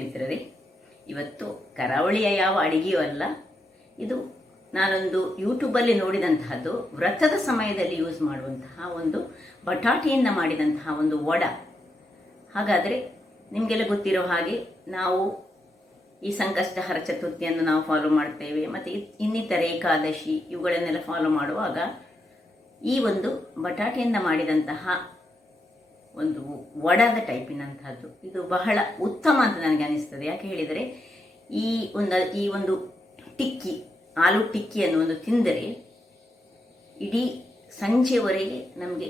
ಮಿತ್ರರೇ, ಇವತ್ತು ಕರಾವಳಿಯ ಯಾವ ಅಡಿಗೆಯೂ ಅಲ್ಲ, ಇದು ನಾನೊಂದು ಯೂಟ್ಯೂಬಲ್ಲಿ ನೋಡಿದಂತಹದ್ದು. ವ್ರತದ ಸಮಯದಲ್ಲಿ ಯೂಸ್ ಮಾಡುವಂತಹ ಒಂದು ಬಟಾಟೆಯಿಂದ ಮಾಡಿದಂತಹ ಒಂದು ವಡ. ಹಾಗಾದರೆ ನಿಮಗೆಲ್ಲ ಗೊತ್ತಿರೋ ಹಾಗೆ ನಾವು ಈ ಸಂಕಷ್ಟಹರ ಚತುರ್ಥಿಯನ್ನು ನಾವು ಫಾಲೋ ಮಾಡ್ತೇವೆ, ಮತ್ತು ಇನ್ನಿತರ ಏಕಾದಶಿ ಇವುಗಳನ್ನೆಲ್ಲ ಫಾಲೋ ಮಾಡುವಾಗ ಈ ಒಂದು ಬಟಾಟೆಯಿಂದ ಮಾಡಿದಂತಹ ಒಂದು ವಡದ ಟೈಪಿನಂತಹದ್ದು ಇದು ಬಹಳ ಉತ್ತಮ ಅಂತ ನನಗೆ ಅನಿಸ್ತದೆ. ಯಾಕೆ ಹೇಳಿದರೆ ಈ ಒಂದು ಟಿಕ್ಕಿ, ಆಲೂ ಟಿಕ್ಕಿಯನ್ನು ಒಂದು ತಿಂದರೆ ಇಡೀ ಸಂಜೆವರೆಗೆ ನಮಗೆ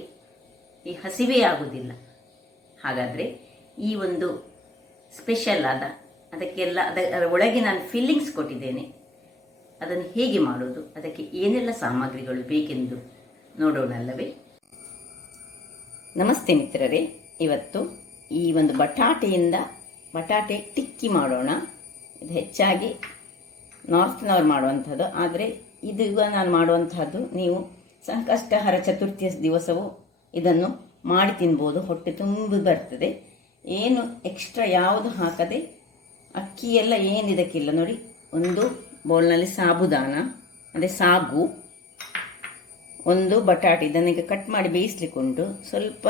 ಈ ಹಸಿವೇ ಆಗುವುದಿಲ್ಲ. ಹಾಗಾದರೆ ಈ ಒಂದು ಸ್ಪೆಷಲ್ ಆದ ಅದರ ಒಳಗೆ ನಾನು ಫಿಲ್ಲಿಂಗ್ಸ್ ಕೊಟ್ಟಿದ್ದೇನೆ. ಅದನ್ನು ಹೇಗೆ ಮಾಡೋದು, ಅದಕ್ಕೆ ಏನೆಲ್ಲ ಸಾಮಗ್ರಿಗಳು ಬೇಕೆಂದು ನೋಡೋಣಲ್ಲವೇ? ನಮಸ್ತೆ ಮಿತ್ರರೇ, ಇವತ್ತು ಈ ಒಂದು ಬಟಾಟೆ ಟಿಕ್ಕಿ ಮಾಡೋಣ. ಇದು ಹೆಚ್ಚಾಗಿ ನಾರ್ತ್ನವ್ರು ಮಾಡುವಂಥದ್ದು, ಆದರೆ ಇದು ಈಗ ನಾನು ಮಾಡುವಂತಹದ್ದು ನೀವು ಸಂಕಷ್ಟಹರ ಚತುರ್ಥಿಯ ದಿವಸವೂ ಇದನ್ನು ಮಾಡಿ ತಿನ್ಬೋದು. ಹೊಟ್ಟೆ ತುಂಬ ಬರ್ತದೆ. ಏನು ಎಕ್ಸ್ಟ್ರಾ ಯಾವುದು ಹಾಕದೆ, ಅಕ್ಕಿ ಎಲ್ಲ ಏನು ಇದಕ್ಕಿಲ್ಲ ನೋಡಿ. ಒಂದು ಬೌಲ್ನಲ್ಲಿ ಸಾಬುದಾನ ಅದೇ ಸಾಗು, ಒಂದು ಬಟಾಟೆ ಇದನ್ನೀಗ ಕಟ್ ಮಾಡಿ ಬೇಯಿಸ್ಲಿಕ್ಕುಂಟು, ಸ್ವಲ್ಪ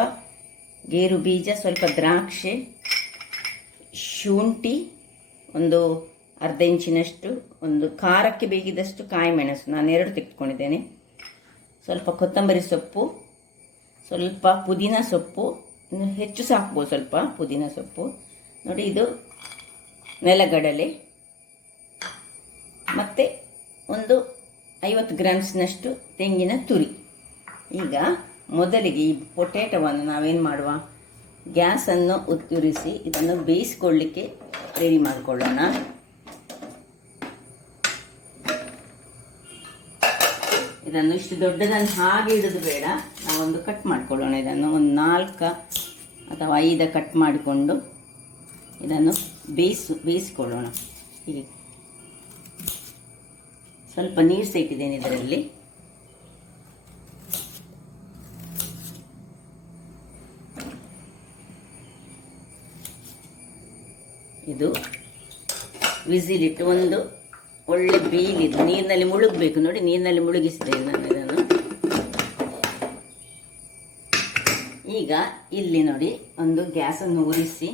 ಗೇರು ಬೀಜ, ಸ್ವಲ್ಪ ದ್ರಾಕ್ಷೆ, ಶುಂಠಿ ಒಂದು ಅರ್ಧ ಇಂಚಿನಷ್ಟು, ಒಂದು ಖಾರಕ್ಕೆ ಬೇಕಿದಷ್ಟು ಕಾಯಿ ಮೆಣಸು ನಾನು 2 ತೆಗೆದುಕೊಂಡಿದ್ದೇನೆ, ಸ್ವಲ್ಪ ಕೊತ್ತಂಬರಿ ಸೊಪ್ಪು, ಸ್ವಲ್ಪ ಪುದೀನ ಸೊಪ್ಪು, ಇನ್ನು ಹೆಚ್ಚು ಸಾಕ್ಬೋದು ಸ್ವಲ್ಪ ಪುದೀನ ಸೊಪ್ಪು ನೋಡಿ. ಇದು ನೆಲಗಡಲೆ, ಮತ್ತು ಒಂದು 50 ಗ್ರಾಮ್ಸ್ನಷ್ಟು ತೆಂಗಿನ ತುರಿ. ಈಗ ಮೊದಲಿಗೆ ಈ ಪೊಟ್ಯಾಟೊವನ್ನು ನಾವೇನು ಮಾಡುವ, ಗ್ಯಾಸನ್ನು ಉತ್ತುರಿಸಿ ಇದನ್ನು ಬೇಯಿಸ್ಕೊಳ್ಳಿಕ್ಕೆ ರೆಡಿ ಮಾಡಿಕೊಳ್ಳೋಣ. ಇದನ್ನು ಇಷ್ಟು ದೊಡ್ಡದನ್ನು ಹಾಗೆ ಇಡೋದು ಬೇಡ, ನಾವೊಂದು ಕಟ್ ಮಾಡಿಕೊಳ್ಳೋಣ. ಇದನ್ನು ಒಂದು 4 ಅಥವಾ 5 ಕಟ್ ಮಾಡಿಕೊಂಡು ಇದನ್ನು ಬೇಯಿಸಿಕೊಳ್ಳೋಣ. ಹೀಗೆ ಸ್ವಲ್ಪ ನೀರು ಸೇರಿದ್ದೇನೆ ಇದರಲ್ಲಿ. ಇದು ವಿಸಿಲಿಟ್ಟು ಒಂದು ಒಳ್ಳೆ ಬೇಯಲಿದ್ದು ನೀರಿನಲ್ಲಿ ಮುಳುಗಬೇಕು ನೋಡಿ. ನೀರಿನಲ್ಲಿ ಮುಳುಗಿಸಿದೆ ನಾನು ಇದನ್ನು. ಈಗ ಇಲ್ಲಿ ನೋಡಿ, ಒಂದು ಗ್ಯಾಸನ್ನು ಉರಿಸಿ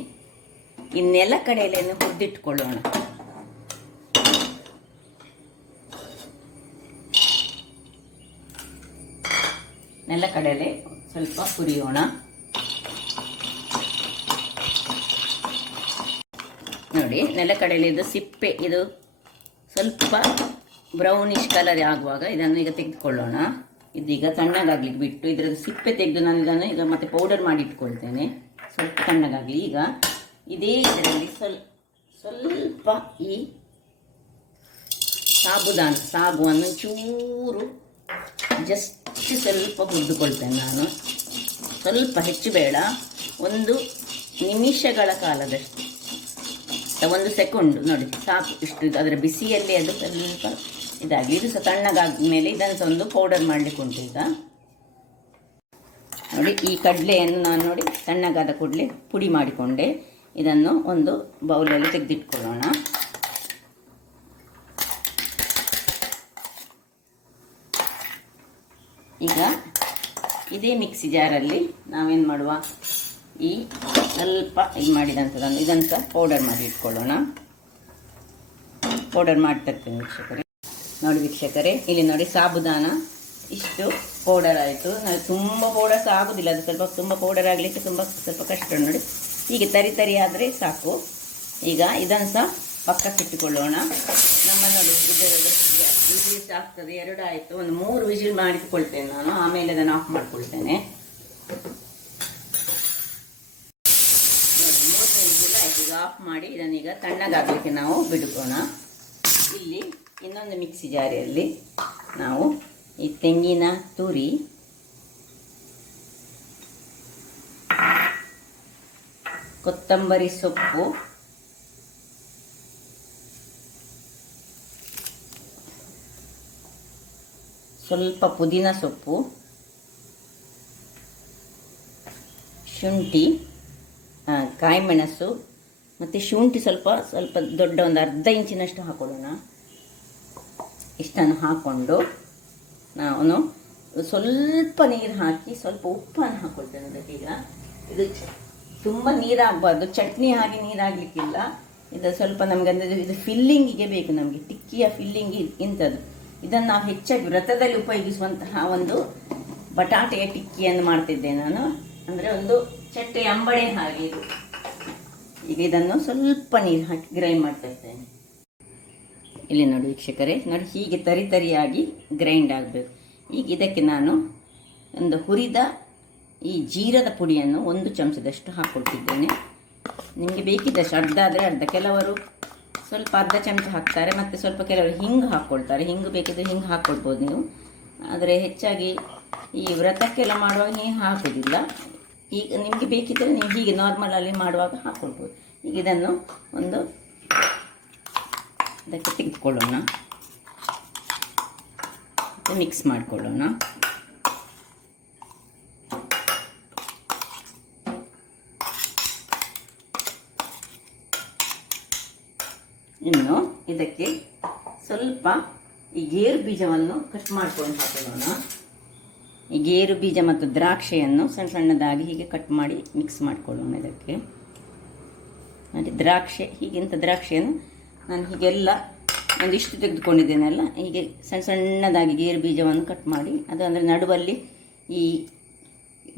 ಇನ್ನೆಲ್ಲ ಕಡೆಯನ್ನು ಹುರಿದಿಟ್ಕೊಳ್ಳೋಣ. ನೆಲಕಡಲೆ ಸ್ವಲ್ಪ ಹುರಿಯೋಣ ನೋಡಿ. ನೆಲಕಡಲೆದು ಸಿಪ್ಪೆ ಇದು ಸ್ವಲ್ಪ ಬ್ರೌನಿಶ್ ಕಲರ್ ಆಗುವಾಗ ಇದನ್ನು ಈಗ ತೆಗೆದುಕೊಳ್ಳೋಣ. ಇದೀಗ ತಣ್ಣಗಾಗ್ಲಿಕ್ಕೆ ಬಿಟ್ಟು ಇದರದ್ದು ಸಿಪ್ಪೆ ತೆಗೆದು ನಾನು ಇದನ್ನು ಈಗ ಮತ್ತೆ ಪೌಡರ್ ಮಾಡಿ ಇಟ್ಕೊಳ್ತೇನೆ, ಸ್ವಲ್ಪ ತಣ್ಣಗಾಗಲಿ. ಈಗ ಇದೇ ಇದರಲ್ಲಿ ಸ್ವಲ್ಪ ಈ ಸಾಗುವನ್ನು ಚೂರು ಜಸ್ಟ್ ಸ್ವಲ್ಪ ಹುರಿದುಕೊಳ್ತೇನೆ ನಾನು. ಸ್ವಲ್ಪ ಹೆಚ್ಚು ಬೇಡ, 1 ನಿಮಿಷಗಳ ಕಾಲದಷ್ಟು, 1 ಸೆಕೆಂಡ್ ನೋಡಿ ಸಾಕು. ಇಷ್ಟು ಅದರ ಬಿಸಿಯಲ್ಲಿ ಅದು ಸ್ವಲ್ಪ ಇದಾಗಿ ಇದು ಸಹ ತಣ್ಣಗಾದ ಮೇಲೆ ಇದನ್ನು ಸಹ ಒಂದು ಪೌಡರ್ ಮಾಡಲಿಕ್ಕೆ ಉಂಟು. ಈಗ ನೋಡಿ, ಈ ಕಡಲೆಯನ್ನು ನಾನು ನೋಡಿ ತಣ್ಣಗಾದ ಕೂಡಲೇ ಪುಡಿ ಮಾಡಿಕೊಂಡೆ. ಇದನ್ನು ಒಂದು ಬೌಲಲ್ಲಿ ತೆಗೆದಿಟ್ಕೊಳ್ಳೋಣ. ಈಗ ಇದೇ ಮಿಕ್ಸಿ ಜಾರಲ್ಲಿ ನಾವೇನು ಮಾಡುವ, ಈ ಸ್ವಲ್ಪ ಇದು ಮಾಡಿದಂಥದ್ದನ್ನು ಇದನ್ನು ಸಹ ಪೌಡರ್ ಮಾಡಿ ಇಟ್ಕೊಳ್ಳೋಣ. ಪೌಡರ್ ಮಾಡ್ತಿರ್ತೀನಿ ವೀಕ್ಷಕರೇ. ನೋಡಿ ವೀಕ್ಷಕರೇ, ಇಲ್ಲಿ ನೋಡಿ ಸಾಬುದಾನ ಇಷ್ಟು ಪೌಡರ್ ಆಯಿತು. ನಾವು ತುಂಬ ಪೌಡರ್ ಸಹ ಆಗೋದಿಲ್ಲ, ಅದು ತುಂಬ ಪೌಡರ್ ಆಗಲಿಕ್ಕೆ ಸ್ವಲ್ಪ ಕಷ್ಟ ನೋಡಿ. ಹೀಗೆ ತರಿ ಆದರೆ ಸಾಕು. ಈಗ ಇದನ್ನು ಸಹ ಪಕ್ಕಕ್ಕಿಟ್ಟುಕೊಳ್ಳೋಣ. ನಮ್ಮ ನೋಡಿ ವಿಸಿಲ್ಸ್ ಆಗ್ತದೆ, 2 ಆಯಿತು. ಒಂದು 3 ವಿಸಿಲ್ ಮಾಡಿಟ್ಕೊಳ್ತೇನೆ ನಾನು, ಆಮೇಲೆ ಅದನ್ನು ಆಫ್ ಮಾಡ್ಕೊಳ್ತೇನೆ. ನೋಡಿ 3 ವಿಸಿಲ್ ಆಯಿತು. ಈಗ ಆಫ್ ಮಾಡಿ ಇದನ್ನೀಗ ತಣ್ಣಗಾಗಲಿಕ್ಕೆ ನಾವು ಬಿಡ್ಕೋಣ. ಇಲ್ಲಿ ಇನ್ನೊಂದು ಮಿಕ್ಸಿ ಜಾರಿಯಲ್ಲಿ ನಾವು ಈ ತೆಂಗಿನ ತುರಿ, ಕೊತ್ತಂಬರಿ ಸೊಪ್ಪು, ಸ್ವಲ್ಪ ಪುದೀನ ಸೊಪ್ಪು, ಶುಂಠಿ, ಕಾಯಿ ಮೆಣಸು ಮತ್ತು ಶುಂಠಿ ಸ್ವಲ್ಪ ಸ್ವಲ್ಪ ದೊಡ್ಡ ಒಂದು ಅರ್ಧ ಇಂಚಿನಷ್ಟು ಹಾಕೊಳ್ಳೋಣ. ಇಷ್ಟನ್ನು ಹಾಕ್ಕೊಂಡು ನಾನು ಸ್ವಲ್ಪ ನೀರು ಹಾಕಿ ಸ್ವಲ್ಪ ಉಪ್ಪನ್ನು ಹಾಕ್ಕೊಳ್ತೇನೆ ಅದಕ್ಕೀಗ. ಇದು ತುಂಬ ನೀರಾಗಬಾರ್ದು, ಚಟ್ನಿ ಹಾಗೆ ನೀರಾಗಲಿಕ್ಕಿಲ್ಲ. ಇದು ಸ್ವಲ್ಪ ನಮಗೆ ಅಂದರೆ ಇದು ಫಿಲ್ಲಿಂಗಿಗೆ ಬೇಕು, ನಮಗೆ ಟಿಕ್ಕಿಯ ಫಿಲ್ಲಿಂಗ್ ಇಂಥದ್ದು. ಇದನ್ನು ನಾವು ಹೆಚ್ಚಾಗಿ ವ್ರತದಲ್ಲಿ ಉಪಯೋಗಿಸುವಂತಹ ಒಂದು ಬಟಾಟೆಯ ಟಿಕ್ಕಿಯನ್ನು ಮಾಡ್ತಿದ್ದೆ ನಾನು. ಅಂದರೆ ಒಂದು ಚಟ್ಟೆ ಅಂಬಡೆ ಹಾಗೆ ಇದು. ಈಗ ಇದನ್ನು ಸ್ವಲ್ಪ ನೀರು ಹಾಕಿ ಗ್ರೈಂಡ್ ಮಾಡ್ತಾ ಇರ್ತೇನೆ. ಇಲ್ಲಿ ನೋಡಿ ವೀಕ್ಷಕರೇ, ನೋಡಿ ಹೀಗೆ ತರಿಯಾಗಿ ಗ್ರೈಂಡ್ ಆಗಬೇಕು. ಈಗ ಇದಕ್ಕೆ ನಾನು ಒಂದು ಹುರಿದ ಈ ಜೀರದ ಪುಡಿಯನ್ನು 1 ಚಮಚದಷ್ಟು ಹಾಕ್ಕೊಳ್ತಿದ್ದೇನೆ. ನಿಮಗೆ ಬೇಕಿದ್ದಷ್ಟು, ಅರ್ಧ ಆದರೆ ಅರ್ಧ. ಕೆಲವರು ಸ್ವಲ್ಪ ಅರ್ಧ ಚಮಚ ಹಾಕ್ತಾರೆ, ಮತ್ತು ಸ್ವಲ್ಪ ಕೆಲವರು ಹಿಂಗೆ ಹಾಕ್ಕೊಳ್ತಾರೆ. ಹಿಂಗೆ ಬೇಕಿದ್ರೆ ಹಿಂಗೆ ಹಾಕ್ಕೊಳ್ಬೋದು ನೀವು. ಆದರೆ ಹೆಚ್ಚಾಗಿ ಈ ವ್ರತಕ್ಕೆಲ್ಲ ಮಾಡುವಾಗ ಹಿಂಗೆ ಹಾಕೋದಿಲ್ಲ. ಈಗ ನಿಮಗೆ ಬೇಕಿದ್ದರೆ ನೀವು ಹೀಗೆ ನಾರ್ಮಲಲ್ಲಿ ಮಾಡುವಾಗ ಹಾಕ್ಕೊಳ್ಬೋದು. ಈಗ ಇದನ್ನು ಒಂದು ಇದಕ್ಕೆ ತೆಗೆದುಕೊಳ್ಳೋಣ, ಮಿಕ್ಸ್ ಮಾಡಿಕೊಳ್ಳೋಣ. ಇನ್ನು ಇದಕ್ಕೆ ಸ್ವಲ್ಪ ಈ ಗೇರು ಬೀಜವನ್ನು ಕಟ್ ಮಾಡ್ಕೊಂಡು ಹಾಕೊಳ್ಳೋಣ. ಈ ಗೇರು ಬೀಜ ಮತ್ತು ದ್ರಾಕ್ಷಿಯನ್ನು ಸಣ್ಣ ಸಣ್ಣದಾಗಿ ಹೀಗೆ ಕಟ್ ಮಾಡಿ ಮಿಕ್ಸ್ ಮಾಡಿಕೊಳ್ಳೋಣ ಇದಕ್ಕೆ. ನೋಡಿ ದ್ರಾಕ್ಷಿ, ಹೀಗಿಂತ ದ್ರಾಕ್ಷಿಯನ್ನು ನಾನು ಹೀಗೆಲ್ಲ ಒಂದಿಷ್ಟು ತೆಗೆದುಕೊಂಡಿದ್ದೇನಲ್ಲ, ಹೀಗೆ ಸಣ್ಣ ಸಣ್ಣದಾಗಿ ಗೇರು ಬೀಜವನ್ನು ಕಟ್ ಮಾಡಿ, ಅದು ಅಂದರೆ ನಡುವಲ್ಲಿ ಈ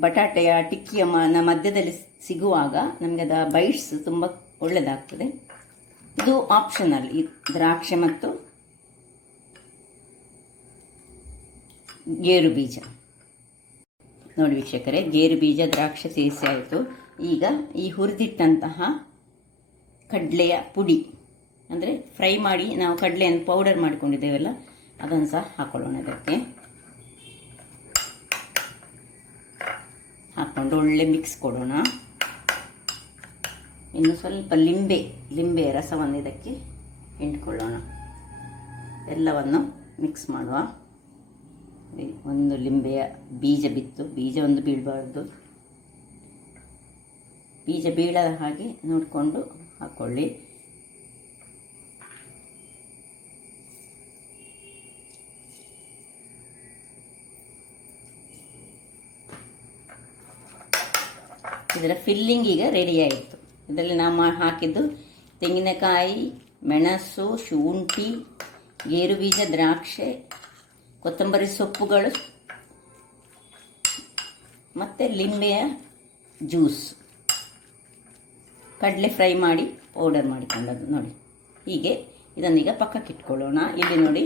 ಬಟಾಟೆಯ ಟಿಕ್ಕಿಯ ಮಧ್ಯದಲ್ಲಿ ಸಿಗುವಾಗ ನಮಗೆ ಅದು ಬೈಟ್ಸ್ ತುಂಬ ಒಳ್ಳೆಯದಾಗ್ತದೆ. ಇದು ಆಪ್ಷನಲ್, ಈ ದ್ರಾಕ್ಷಿ ಮತ್ತು ಗೇರು ಬೀಜ. ನೋಡಿ ವೀಕ್ಷಕರೇ, ಗೇರು ಬೀಜ ದ್ರಾಕ್ಷಿ ಸೇರಿಸಿ ಆಯಿತು. ಈಗ ಈ ಹುರಿದಿಟ್ಟಂತಹ ಕಡಲೆಯ ಪುಡಿ, ಅಂದರೆ ಫ್ರೈ ಮಾಡಿ ನಾವು ಕಡಲೆಯನ್ನು ಪೌಡರ್ ಮಾಡಿಕೊಂಡಿದ್ದೇವಲ್ಲ, ಅದನ್ನು ಸಹ ಹಾಕೊಳ್ಳೋಣ ಇದಕ್ಕೆ. ಹಾಕ್ಕೊಂಡು ಒಳ್ಳೆ ಮಿಕ್ಸ್ ಕೊಡೋಣ. ಇನ್ನು ಸ್ವಲ್ಪ ಲಿಂಬೆಯ ರಸವನ್ನು ಇದಕ್ಕೆ ಹಿಂಡ್ಕೊಳ್ಳೋಣ. ಎಲ್ಲವನ್ನು ಮಿಕ್ಸ್ ಮಾಡುವ. ಒಂದು ಲಿಂಬೆಯ ಬೀಜ ಬಿತ್ತು, ಬೀಜ ಒಂದು ಬೀಳಬಾರ್ದು, ಬೀಜ ಬೀಳದ ಹಾಗೆ ನೋಡಿಕೊಂಡು ಹಾಕ್ಕೊಳ್ಳಿ. ಇದರ ಫಿಲ್ಲಿಂಗ್ ಈಗ ರೆಡಿ ಆಯಿತು. ಇದರಲ್ಲಿ ನಾವು ಹಾಕಿದ್ದು ತೆಂಗಿನಕಾಯಿ, ಮೆಣಸು, ಶುಂಠಿ, ಗೇರು ಬೀಜ, ದ್ರಾಕ್ಷಿ, ಕೊತ್ತಂಬರಿ ಸೊಪ್ಪುಗಳು ಮತ್ತು ಲಿಂಬೆಯ ಜ್ಯೂಸ್, ಕಡಲೆ ಫ್ರೈ ಮಾಡಿ ಪೌಡರ್ ಮಾಡಿಕೊಂಡದ್ದು. ನೋಡಿ ಹೀಗೆ ಇದನ್ನೀಗ ಪಕ್ಕಕ್ಕೆ ಇಟ್ಕೊಳ್ಳೋಣ. ಇಲ್ಲಿ ನೋಡಿ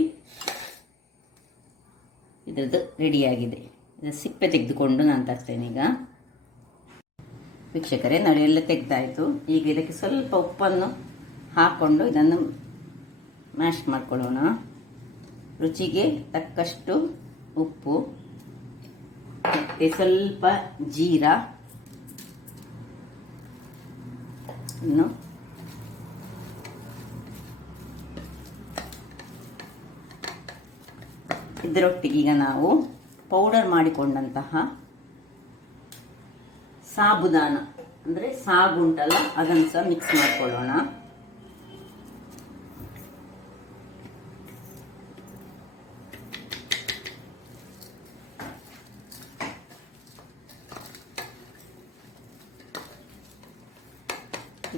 ಇದರದ್ದು ರೆಡಿಯಾಗಿದೆ. ಇದು ಸಿಪ್ಪೆ ತೆಗೆದುಕೊಂಡು ನಾನು ತರ್ತೇನೆ ಈಗ. ವೀಕ್ಷಕರೇ, ನೋಡಿ ಎಲ್ಲ ತೆಗೆದಾಯಿತು. ಈಗ ಇದಕ್ಕೆ ಸ್ವಲ್ಪ ಉಪ್ಪನ್ನು ಹಾಕ್ಕೊಂಡು ಇದನ್ನು ಮ್ಯಾಶ್ ಮಾಡ್ಕೊಳ್ಳೋಣ. ರುಚಿಗೆ ತಕ್ಕಷ್ಟು ಉಪ್ಪು, ಮತ್ತು ಸ್ವಲ್ಪ ಜೀರಾ, ಇನ್ನು ಇದರೊಟ್ಟಿಗೆ ಈಗ ನಾವು ಪೌಡರ್ ಮಾಡಿಕೊಂಡಂತಹ ಸಾಬುದಾನ, ಅಂದರೆ ಸಾಗುಂಟಲ್ಲ, ಅದನ್ನು ಸಹ ಮಿಕ್ಸ್ ಮಾಡಿಕೊಳ್ಳೋಣ.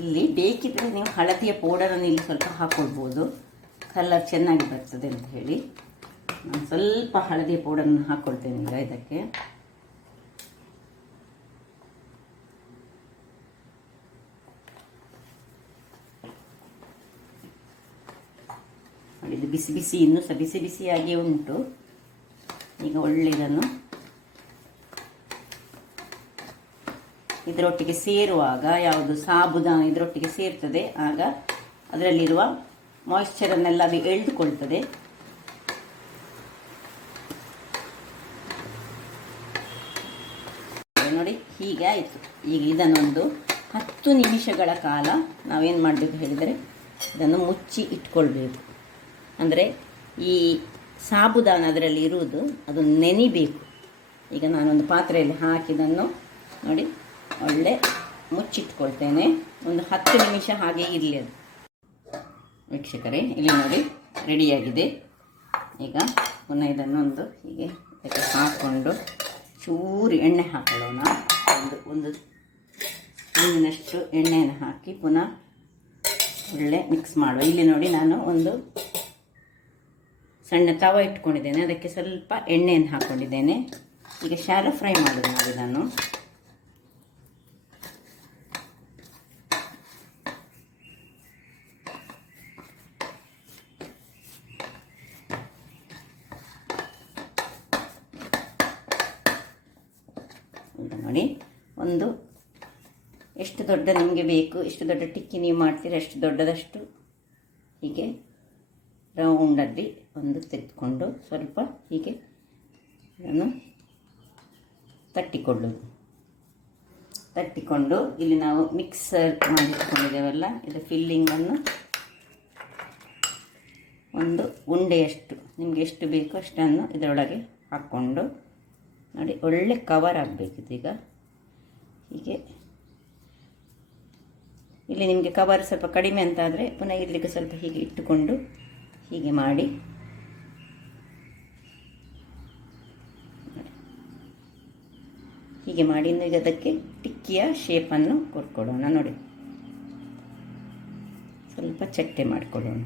ಇಲ್ಲಿ ಬೇಕಿದ್ರೆ ನೀವು ಹಳದಿಯ ಪೌಡರನ್ನು ಇಲ್ಲಿ ಸ್ವಲ್ಪ ಹಾಕ್ಕೊಳ್ಬೋದು, ಕಲರ್ ಚೆನ್ನಾಗಿ ಬರ್ತದೆ ಅಂತ ಹೇಳಿ. ನಾನು ಸ್ವಲ್ಪ ಹಳದಿಯ ಪೌಡರನ್ನು ಹಾಕ್ಕೊಳ್ತೇನೆ ಈಗ ಇದಕ್ಕೆ. ಇದು ಬಿಸಿ ಬಿಸಿ, ಇನ್ನೂ ಸಹ ಬಿಸಿ ಬಿಸಿಯಾಗಿ ಉಂಟು. ಈಗ ಒಳ್ಳೆಯದನ್ನು ಇದರೊಟ್ಟಿಗೆ ಸೇರುವಾಗ, ಯಾವುದು ಸಾಬುದಾನ ಇದರೊಟ್ಟಿಗೆ ಸೇರ್ತದೆ, ಆಗ ಅದರಲ್ಲಿರುವ ಮಾಯಿಶ್ಚರನ್ನೆಲ್ಲ ಅದು ಎಳೆದುಕೊಳ್ತದೆ. ನೋಡಿ ಹೀಗೆ ಆಯಿತು. ಈಗ ಇದನ್ನೊಂದು 10 ನಿಮಿಷಗಳ ಕಾಲ ನಾವೇನು ಮಾಡಬೇಕು ಹೇಳಿದರೆ, ಇದನ್ನು ಮುಚ್ಚಿ ಇಟ್ಕೊಳ್ಬೇಕು. ಅಂದರೆ ಈ ಸಾಬುದಾನ ಅದರಲ್ಲಿ ಇರುವುದು ಅದು ನೆನಿಬೇಕು. ಈಗ ನಾನೊಂದು ಪಾತ್ರೆಯಲ್ಲಿ ಹಾಕಿದನ್ನು ನೋಡಿ ಒಳ್ಳೆ ಮುಚ್ಚಿಟ್ಕೊಳ್ತೇನೆ. ಒಂದು 10 ನಿಮಿಷ ಹಾಗೆ ಇರಲಿ ಅದು. ವೀಕ್ಷಕರೇ, ಇಲ್ಲಿ ನೋಡಿ ರೆಡಿಯಾಗಿದೆ. ಈಗ ಪುನಃ ಇದನ್ನೊಂದು ಹೀಗೆ ಇದಕ್ಕೆ ಹಾಕ್ಕೊಂಡು ಚೂರು ಎಣ್ಣೆ ಹಾಕೊಳ್ಳೋಣ. ಒಂದು ಸ್ಪೂನಿನಷ್ಟು ಎಣ್ಣೆಯನ್ನು ಹಾಕಿ ಪುನಃ ಒಳ್ಳೆ ಮಿಕ್ಸ್ ಮಾಡುವ. ಇಲ್ಲಿ ನೋಡಿ ನಾನು ಒಂದು ಸಣ್ಣ ತವ ಇಟ್ಕೊಂಡಿದ್ದೇನೆ, ಅದಕ್ಕೆ ಸ್ವಲ್ಪ ಎಣ್ಣೆಯನ್ನು ಹಾಕ್ಕೊಂಡಿದ್ದೇನೆ. ಈಗ ಶಾಲೋ ಫ್ರೈ ಮಾಡೋದು ನಾವು ಇದನ್ನು. ನೋಡಿ, ಒಂದು ಎಷ್ಟು ದೊಡ್ಡ ನಿಮಗೆ ಬೇಕು, ಎಷ್ಟು ದೊಡ್ಡ ಟಿಕ್ಕಿ ನೀವು ಮಾಡ್ತೀರ ಅಷ್ಟು ದೊಡ್ಡದಷ್ಟು ಹೀಗೆ ರೌಂಡಲ್ಲಿ ಒಂದು ತೆಗೆದುಕೊಂಡು ಸ್ವಲ್ಪ ಹೀಗೆ ಇದನ್ನು ತಟ್ಟಿಕೊಂಡು ಇಲ್ಲಿ ನಾವು ಮಿಕ್ಸರ್ ಮಾಡಿಟ್ಕೊಂಡಿದ್ದೇವಲ್ಲ, ಇದು ಫಿಲ್ಲಿಂಗನ್ನು ಒಂದು ಉಂಡೆಯಷ್ಟು ನಿಮಗೆ ಎಷ್ಟು ಬೇಕೋ ಅಷ್ಟನ್ನು ಇದರೊಳಗೆ ಹಾಕ್ಕೊಂಡು ನೋಡಿ ಒಳ್ಳೆ ಕವರ್ ಆಗಬೇಕಿತ್ತು. ಈಗ ಹೀಗೆ ಇಲ್ಲಿ ನಿಮಗೆ ಕವರ್ ಸ್ವಲ್ಪ ಕಡಿಮೆ ಅಂತಾದರೆ ಪುನಃ ಇಲ್ಲಿಗೆ ಸ್ವಲ್ಪ ಹೀಗೆ ಇಟ್ಟುಕೊಂಡು ಹೀಗೆ ಮಾಡಿ ಇನ್ನು ಈಗ ಅದಕ್ಕೆ ಟಿಕ್ಕಿಯ ಶೇಪನ್ನು ಕೊಟ್ಕೊಡೋಣ. ನೋಡಿ, ಸ್ವಲ್ಪ ಚಟ್ಟೆ ಮಾಡಿಕೊಡೋಣ.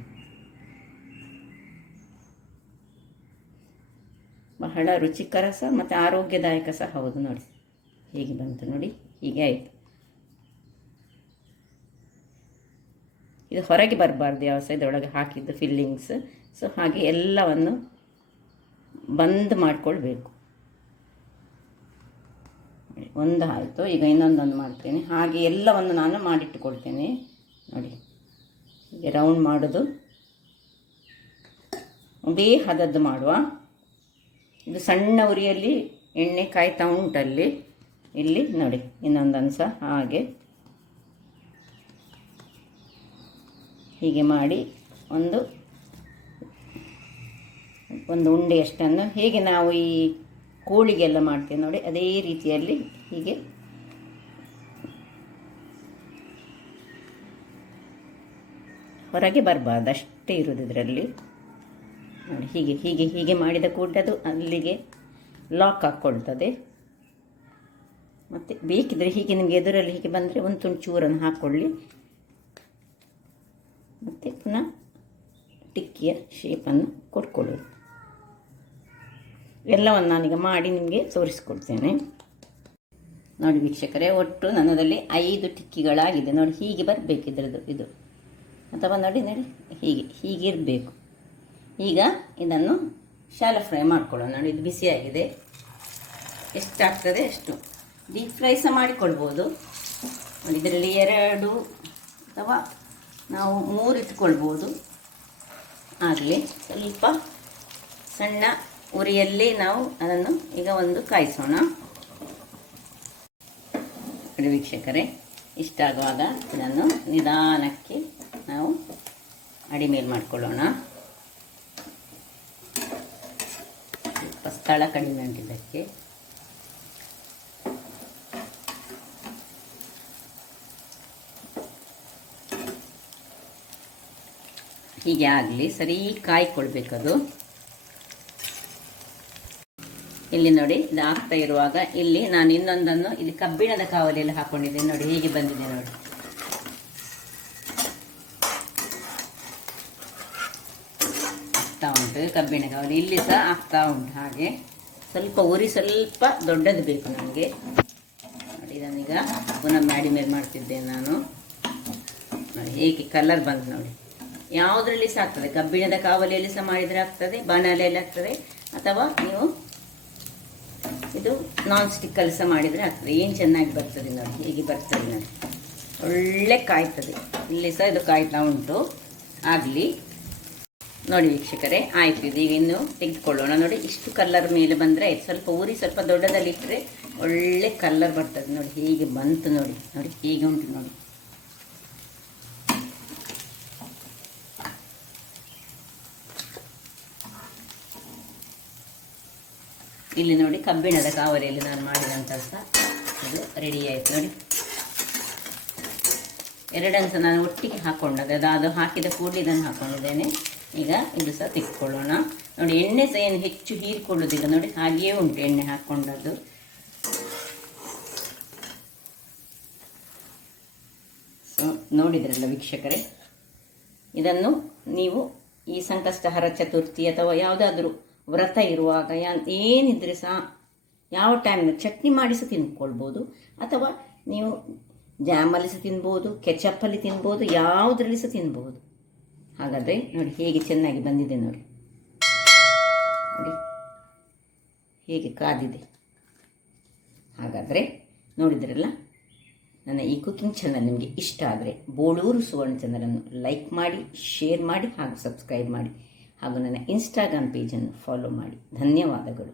ಬಹಳ ರುಚಿಕರ ಸಹ ಮತ್ತು ಆರೋಗ್ಯದಾಯಕ ಸಹ ಹೌದು. ನೋಡಿ ಹೇಗೆ ಬಂತು, ನೋಡಿ ಹೀಗೆ ಆಯಿತು. ಇದು ಹೊರಗೆ ಬರಬಾರ್ದು ಯಾವ ಸಹ ಇದರೊಳಗೆ ಹಾಕಿದ್ದು ಫಿಲ್ಲಿಂಗ್ಸ್. ಸೊ ಹಾಗೆ ಎಲ್ಲವನ್ನು ಬಂದ್ ಮಾಡಿಕೊಳ್ಬೇಕು. ಒಂದು ಆಯಿತು. ಈಗ ಇನ್ನೊಂದೊಂದು ಮಾಡ್ತೇನೆ. ಹಾಗೆ ಎಲ್ಲವನ್ನು ನಾನು ಮಾಡಿಟ್ಟುಕೊಳ್ತೇನೆ. ನೋಡಿ ಹೀಗೆ ರೌಂಡ್ ಮಾಡೋದು, ಒಂದೇ ಹದದ್ದು ಮಾಡುವ. ಇದು ಸಣ್ಣ ಉರಿಯಲ್ಲಿ ಎಣ್ಣೆ ಕಾಯ್ತಾ ಉಂಟಲ್ಲಿ. ಇಲ್ಲಿ ನೋಡಿ ಇನ್ನೊಂದನ್ನು ಸಹ ಹಾಗೆ ಹೀಗೆ ಮಾಡಿ ಒಂದು ಉಂಡೆಯಷ್ಟನ್ನು ಹೇಗೆ ನಾವು ಈ ಕೋಳಿಗೆಲ್ಲ ಮಾಡ್ತೇವೆ ನೋಡಿ ಅದೇ ರೀತಿಯಲ್ಲಿ ಹೀಗೆ ಹೊರಗೆ ಬರಬಾರ್ದು, ಅಷ್ಟೇ ಇರೋದು ಇದರಲ್ಲಿ. ನೋಡಿ ಹೀಗೆ ಹೀಗೆ ಹೀಗೆ ಮಾಡಿದ ಕೂಡಲೇ ಅದು ಅಲ್ಲಿಗೆ ಲಾಕ್ ಹಾಕ್ಕೊಳ್ತದೆ. ಮತ್ತು ಬೇಕಿದ್ರೆ ಹೀಗೆ ನಿಮಗೆ ಎದುರಲ್ಲಿ ಹೀಗೆ ಬಂದರೆ ಒಂದು ತುಂಡು ಚೂರನ್ನು ಹಾಕ್ಕೊಳ್ಳಿ. ಮತ್ತು ಪುನಃ ಟಿಕ್ಕಿಯ ಶೇಪನ್ನು ಕೊಟ್ಕೊಳ್ಳೋದು. ಎಲ್ಲವನ್ನು ನಾನೀಗ ಮಾಡಿ ನಿಮಗೆ ತೋರಿಸ್ಕೊಡ್ತೇನೆ. ನೋಡಿ ವೀಕ್ಷಕರೇ, ಒಟ್ಟು ನನ್ನದಲ್ಲಿ 5 ಟಿಕ್ಕಿಗಳಾಗಿದೆ. ನೋಡಿ ಹೀಗೆ ಬರಬೇಕಿದ್ರದ್ದು ಇದು, ಅಥವಾ ನೋಡಿ ನೋಡಿ ಹೀಗಿರಬೇಕು. ಈಗ ಇದನ್ನು ಶಾಲೋ ಫ್ರೈ ಮಾಡ್ಕೊಳ್ಳೋಣ. ನೋಡಿ ಇದು ಬಿಸಿಯಾಗಿದೆ, ಎಷ್ಟಾಗ್ತದೆ ಅಷ್ಟು. ಡೀಪ್ ಫ್ರೈ ಸಹ ಮಾಡಿಕೊಳ್ಬೋದು. ನೋಡಿ ಇದರಲ್ಲಿ 2 ಅಥವಾ ನಾವು 3 ಇಟ್ಕೊಳ್ಬೋದು. ಆಗಲಿ ಸ್ವಲ್ಪ ಸಣ್ಣ ಉರಿಯಲ್ಲಿ ನಾವು ಅದನ್ನು ಈಗ ಒಂದು ಕಾಯಿಸೋಣ. ನೋಡಿ ವೀಕ್ಷಕರೇ, ಇಷ್ಟಾಗುವಾಗ ಇದನ್ನು ನಿಧಾನಕ್ಕೆ ನಾವು ಅಡಿಮೇಲೆ ಮಾಡ್ಕೊಳ್ಳೋಣ. ಸ್ವಲ್ಪ ಸ್ಥಳ ಕಡಿಮೆ ಉಂಟಿದ್ದಕ್ಕೆ. ಹೀಗೆ ಆಗಲಿ, ಸರಿ ಕಾಯ್ಕೊಳ್ಬೇಕದು. ಇಲ್ಲಿ ನೋಡಿ ಇದು ಆಗ್ತಾ ಇರುವಾಗ ಇಲ್ಲಿ ನಾನು ಇನ್ನೊಂದನ್ನು ಇಲ್ಲಿ ಕಬ್ಬಿಣದ ಕಾವಲಿಯಲ್ಲಿ ಹಾಕೊಂಡಿದ್ದೇನೆ. ನೋಡಿ ಹೀಗೆ ಬಂದಿದೆ. ನೋಡಿ ಆಗ್ತಾ ಉಂಟು ಕಬ್ಬಿಣ ಕಾವಲಿ, ಇಲ್ಲಿ ಸಹ ಆಗ್ತಾ ಉಂಟು. ಹಾಗೆ ಸ್ವಲ್ಪ ಉರಿ ಸ್ವಲ್ಪ ದೊಡ್ಡದು ಬೇಕು ನನಗೆ. ನೋಡಿ ಇದನ್ನೀಗ ಪುನಃ ಮ್ಯಾಡಿ ಮೇಲೆ ಮಾಡ್ತಿದ್ದೇನೆ ನಾನು. ನೋಡಿ ಹೇಗೆ ಕಲರ್ ಬಂತು ನೋಡಿ. ಯಾವುದರಲ್ಲಿ ಸಹ ಆಗ್ತದೆ, ಕಬ್ಬಿಣದ ಕಾವಲಿಯಲ್ಲಿ ಸಹ ಮಾಡಿದರೆ ಆಗ್ತದೆ, ಬಾಣಲೆಯಲ್ಲಿ ಆಗ್ತದೆ, ಅಥವಾ ನೀವು ಇದು ನಾನ್ ಸ್ಟಿಕ್ಕಲ್ಲಿ ಸಹ ಮಾಡಿದರೆ ಆಗ್ತದೆ. ಏನು ಚೆನ್ನಾಗಿ ಬರ್ತದೆ ನೋಡಿ, ಹೇಗೆ ಬರ್ತದೆ ನೋಡಿ, ಒಳ್ಳೆ ಕಾಯ್ತದೆ. ಇಲ್ಲಿ ಸಹ ಇದು ಕಾಯ್ತಾ ಉಂಟು. ಆಗಲಿ ನೋಡಿ ವೀಕ್ಷಕರೇ, ಆಯ್ತು. ಇದು ಈಗ ಇನ್ನು ತೆಗೆದುಕೊಳ್ಳೋಣ. ನೋಡಿ ಇಷ್ಟು ಕಲರ್ ಮೇಲೆ ಬಂದರೆ ಆಯ್ತು. ಸ್ವಲ್ಪ ಉರಿ ಸ್ವಲ್ಪ ದೊಡ್ಡದಲ್ಲಿ ಇಟ್ಟರೆ ಒಳ್ಳೆ ಕಲರ್ ಬರ್ತದೆ. ನೋಡಿ ಹೀಗೆ ಬಂತು. ನೋಡಿ ನೋಡಿ ಹೀಗೆ ಉಂಟು ನೋಡಿ. ಇಲ್ಲಿ ನೋಡಿ ಕಬ್ಬಿಣದ ಕಾವಲಿಯಲ್ಲಿ ನಾನು ಮಾಡಿದಂಥ ಸಹ ಇದು ರೆಡಿ ಆಯಿತು. ನೋಡಿ ಎರಡನ್ನು ಸಹ ನಾನು ಒಟ್ಟಿಗೆ ಹಾಕ್ಕೊಂಡದ್ದು, ಅದು ಹಾಕಿದ ಕೂಡಲೇ ಇದನ್ನು ಹಾಕ್ಕೊಂಡಿದ್ದೇನೆ. ಈಗ ಇದು ಸಹ ತಿಕ್ಕೊಳ್ಳೋಣ. ನೋಡಿ ಎಣ್ಣೆ ಸಹ ಏನು ಹೆಚ್ಚು ಹೀರಿಕೊಳ್ಳೋದಿಲ್ಲ, ನೋಡಿ ಹಾಗೆಯೇ ಉಂಟು ಎಣ್ಣೆ ಹಾಕ್ಕೊಂಡದ್ದು. ಸೊ ನೋಡಿದ್ರಲ್ಲ ವೀಕ್ಷಕರೇ, ಇದನ್ನು ನೀವು ಈ ಸಂಕಷ್ಟಹರ ಚತುರ್ಥಿ ಅಥವಾ ಯಾವುದಾದ್ರೂ ವ್ರತ ಇರುವಾಗ ಏನಿದ್ರೆ ಸಹ ಯಾವ ಟೈಮ್ನ ಚಟ್ನಿ ಮಾಡಿ ಸಹ ತಿನ್ಕೊಳ್ಬೋದು, ಅಥವಾ ನೀವು ಜಾಮಲ್ಲಿ ಸಹ ತಿನ್ಬೋದು, ಕೆಚಪ್ಪಲ್ಲಿ ತಿನ್ಬೋದು, ಯಾವುದರಲ್ಲಿ ಸಹ ತಿನ್ಬೋದು. ಹಾಗಾದರೆ ನೋಡಿ ಹೇಗೆ ಚೆನ್ನಾಗಿ ಬಂದಿದೆ, ನೋಡಿ ನೋಡಿ ಹೇಗೆ ಕಾದಿದೆ. ಹಾಗಾದರೆ ನೋಡಿದ್ರಲ್ಲ, ನನ್ನ ಈ ಕುಕಿಂಗ್ ಚಾನಲ್ ನಿಮಗೆ ಇಷ್ಟ ಆದರೆ ಬೋಳೂರು ಸುವರ್ಣ ಚಾನಲನ್ನು ಲೈಕ್ ಮಾಡಿ, ಶೇರ್ ಮಾಡಿ ಹಾಗೂ ಸಬ್ಸ್ಕ್ರೈಬ್ ಮಾಡಿ, ಹಾಗೂ ನನ್ನ ಇನ್ಸ್ಟಾಗ್ರಾಮ್ ಪೇಜನ್ನು ಫಾಲೋ ಮಾಡಿ. ಧನ್ಯವಾದಗಳು.